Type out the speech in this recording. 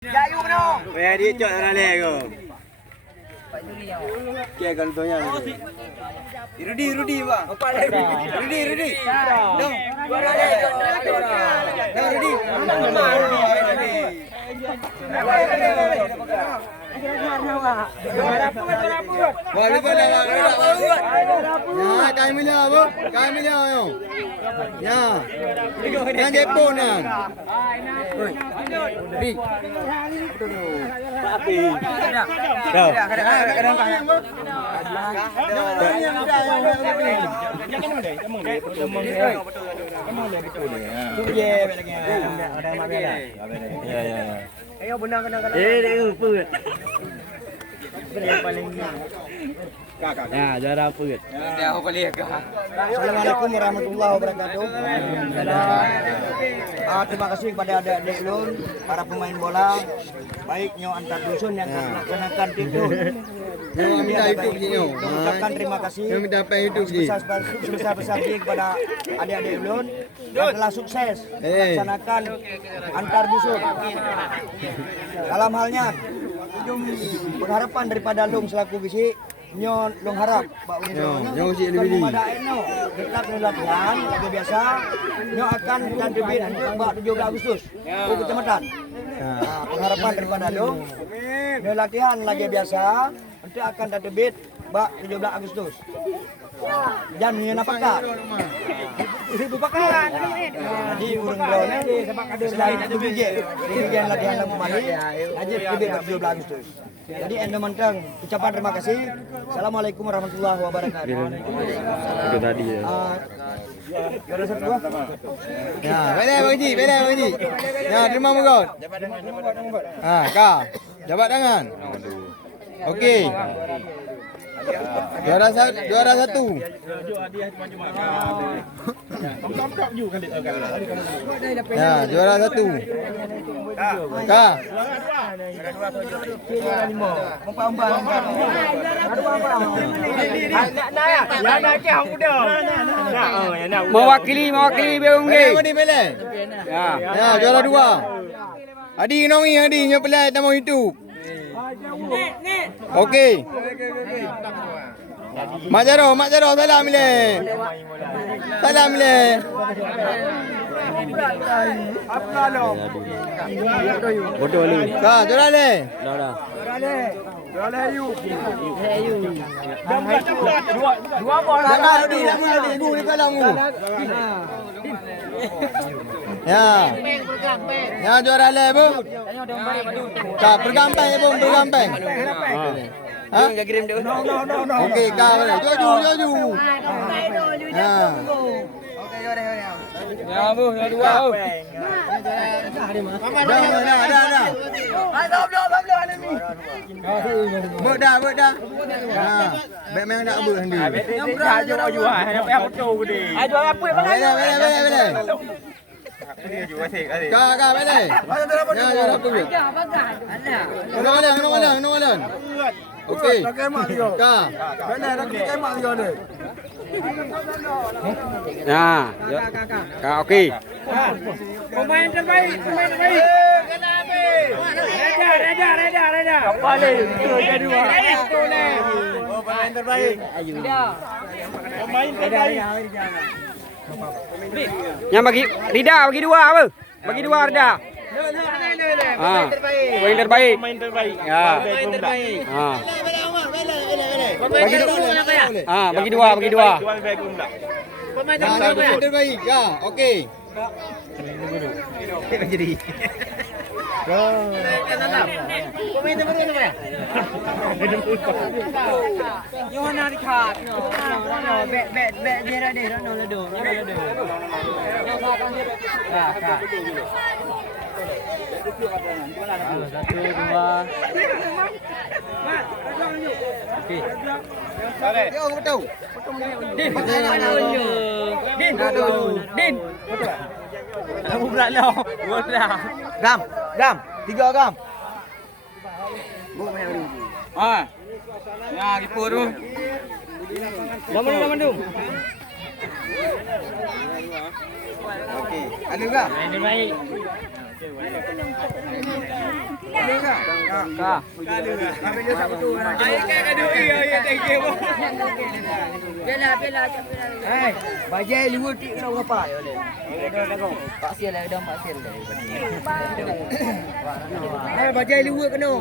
Jayu no. Bayar dia cok orang leh ko. Kia kalau tu yang. Rudi bang. Rudi. Dong. Dong Rudi. Boleh. Ya, kami milah apa? Kami milah yo. Ya. Yang Jepun kan. Ri. Tapi. Dah. Ayo benang kena. Put. Paling ya, juara put. Ya, aku kali ya. Assalamualaikum warahmatullahi wabarakatuh. Terima kasih kepada adik-adik Lun, para pemain bola, baik Nyo antar dusun yang kenakan itu. Minta hidup je. Mengucapkan terima kasih. Minta apa hidup je. Sebesar-besarnya kepada adik-adik Lun yang telah sukses melaksanakan antar dusun. Dalam halnya pengharapan daripada Lung selaku bisi Nyo Lung harap Nyo si lebih tetap latihan seperti biasa. Nyo akan dan debit untuk 17 Agustus ke kecamatan. Pengharapan daripada Lung Nyo latihan lagi biasa untuk akan dan debit 17 Agustus. Jangan Nyo napakah Ibu pakai di urung drone di sebab ada lain ada biji latihan dalam kembali aja debit 17 Agustus. Jadi anda mantang ucapan terima kasih. Assalamualaikum warahmatullahi wabarakatuh. Itu tadi ya. Ada satu dua. Ya, Bang Haji. Ya, terima muka. Kak. Jabat tangan. Okey. Juara satu. Ya, juara satu. Kak. Mewakili BUMG. Ya, juara dua. Adi nongi nya pelai nama hidup. Okey. Mak Jaro, salam le. Bodoh lu. Kak, juara le. Dah. Juara ayu. Dua bola. Jangan di ibu di kalangmu. Ya. Ya juara le, Bu. Kak, bergampang, Bu, bergampang. Ha? Okey, kau boleh. Joju. Ya. Ya, Bu, dua. Dah. Buat dah. Ha. Baik memang nak abang dia. Jual apa bang? Boleh. Kak, boleh. Ya, jual apa dia? Kena. Okey. Kak. Nah, Kak okey. Pemain terbaik. Reda. Kembali kedua. Pemain terbaik. Yang bagi Rida bagi dua apa? Bagi dua Rida. Pemain terbaik. Ya. Bagi dua. Pemain terbaik. Ya, okey. Jadi. Pemain terbaik apa ya? Yohana Rikat. Bet dia ada Ronaldo. Kak. Satu, dua. Okey. Yo, betul. Din. Kamu berala. Gam. 3 gam. Ya, kiper tu. Lamandum. Okey. Ada juga? Main baik. Ka. Kami dia satu tu. Eh, bajai luar tik kena berapa? Pasir lah, dong pasir dah. Eh, bajai luar kena.